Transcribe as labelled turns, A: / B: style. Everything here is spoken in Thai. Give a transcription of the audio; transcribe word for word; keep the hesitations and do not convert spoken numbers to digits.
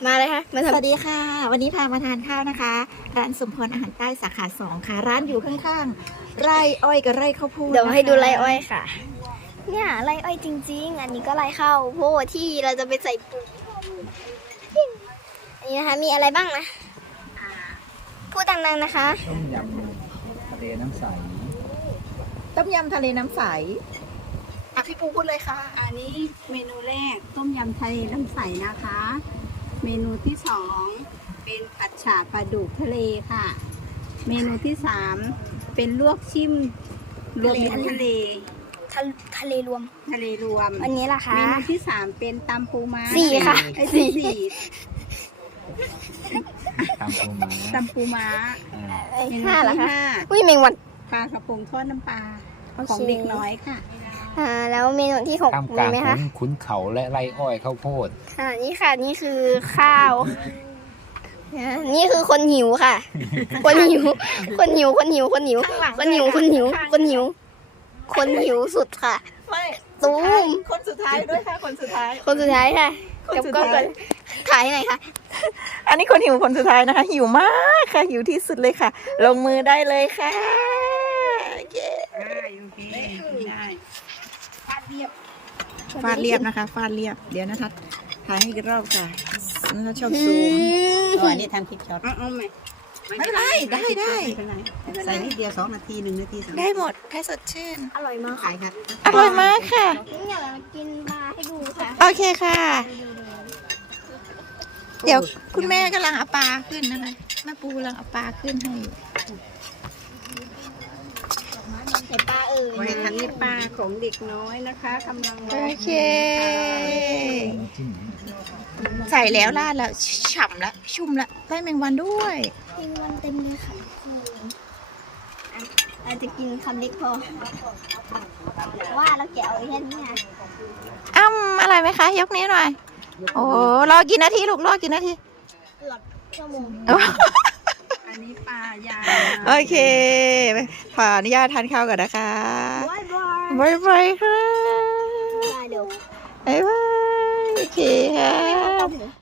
A: มาเลยค่ะมา
B: ส
A: ทำ
B: วัสดีค่ะ วันนี้พามาทานข้าวนะคะ ร้านสมพรอาหารใต้สาขาสองค่ะ ร้านอยู่ข้างๆไร่อ้อยกับไร่ข้าวโพด
A: เดี๋ยว
B: นะคะ
A: ให้ดูไรอ้อยค่ะ เนี่ยไรอ้อยจริง ๆ อันนี้ก็ไรข้าวโพดที่เราจะไปใส่ปุ๋ยอันนี้นะคะมีอะไรบ้างนะพูดดังๆนะคะ
C: ต้มยำทะเลน้ำใส
B: ต้มยำทะเลน้ำใสอ่ะพี่ปูพูดเลยค่ะ
D: อันนี้เมนูแรกต้มยำทะเลน้ำใสนะคะ เมนูที่สองเป็นผัดฉ่าปลาดุกทะเลค่ะ เมนูที่สามเป็นลวกชิมรวมมิตรทะเล
A: ทะทะเลรวม
D: ทะเลรวม
A: อันนี้ล่ะคะ
D: เมนูที่สามเป็นตำปูม้า
A: สี่ค่ะ
D: ไอ้ที่สี่
C: ตามปูม้า
D: ตำปูม้า
C: อ่า
A: ไอ้
D: เมนู
A: ห้าล่ะ
D: ที่
A: คะ
D: ห้า
A: อุ้ยแมงวัน
D: ปลากระพงทอดน้ำปลา
A: โอเค
D: ของเด็กน้อยค่ะ
A: อ่าแล้วเมนูที่หก
C: ท่ามก
A: มี
C: ลาง
A: ไหม
C: ขุ
A: คะ
C: นขุนเขาและไร่อ้อยข้าวโพด
A: อ่านี่ค่ะนี่คือข้าวอ่านี่คือคนหิวค่ะ คนหิว คนหิวคนหิวคนหิว
B: ข้างหลัง
A: คนหิว
B: ด้วย
A: คนหิว
B: ข้าง
A: คนหิว คนหิวสุดค่ะ
B: ไม่
A: ตูม
B: คนสุดท้ายด้วยค่ะ คนสุดท้าย
A: คนสุดท้ายค่ะ
B: คน
A: กับ
B: สุด
A: กล้อง
B: ท้าย
A: ก่อนถ่ายให้หน่อยค่ะ
B: อันนี้คนหิวคนสุดท้ายนะคะ หิวมากค่ะ หิวที่สุดเลยค่ะ ลงมือได้เลยค่ะเย้
D: ได้โอเคได้ฟาดเรียบ
B: ฟาดเรียบนะคะ ฟาดเรียบ เดี๋ยวนะทัศน์ถ่ายให้อีกรอบค่ะนะคะชอบซูม
D: อ๋ออันนี้ทำคลิปช็อตเอาเอาไหม
B: ไม่เป็นไรได้ได้
D: ไม่เป็นไรใส่นิดเดียวสองนาทีหนึ่งนาทีสองนาที
B: ได้หมดให้สดชื่น
A: อร่อยมาก
D: ขายครับ
B: อร่อยมากค่ะ
A: นี่อยากมากินปลาให้ดูค่ะ
B: โอเคค่ะ เดี๋ยวคุณแม่กำลังเอาปลาขึ้นนะคะแม่ปูกำลังเอาปลาขึ้นให้อยู่
A: เห็นปลาเอ่ย
D: อันนี้ปลาของเด็กน้อยนะคะกำลังร
B: โอ
D: อ
B: เค
C: จิ้ม
B: ใส่แล้วราดแล้วฉ่ำแล้วชุ่มแล้วได้แมงวันด้วย
A: กินวันเต็มเลยค่ะอ่ะอาจจะกินคำเล็กพอว่าแล้วแกะเอาแค่นี้ไง
B: อ้ำอร่อยไหมคะ ยกนิ้วหน่อย โอ้รอกี่นาทีลูกรอกี่นาที
A: หลอดชั่วโมง
D: อันนี้ปลายา
B: โอเคขออนุญาตทานข้าวก่อนนะคะ
A: บายบาย
B: บ๊ายบายค่ะ
A: บายเดี๋ยว
B: บ๊ายบายโอเคค่ะ
A: ต้มหมู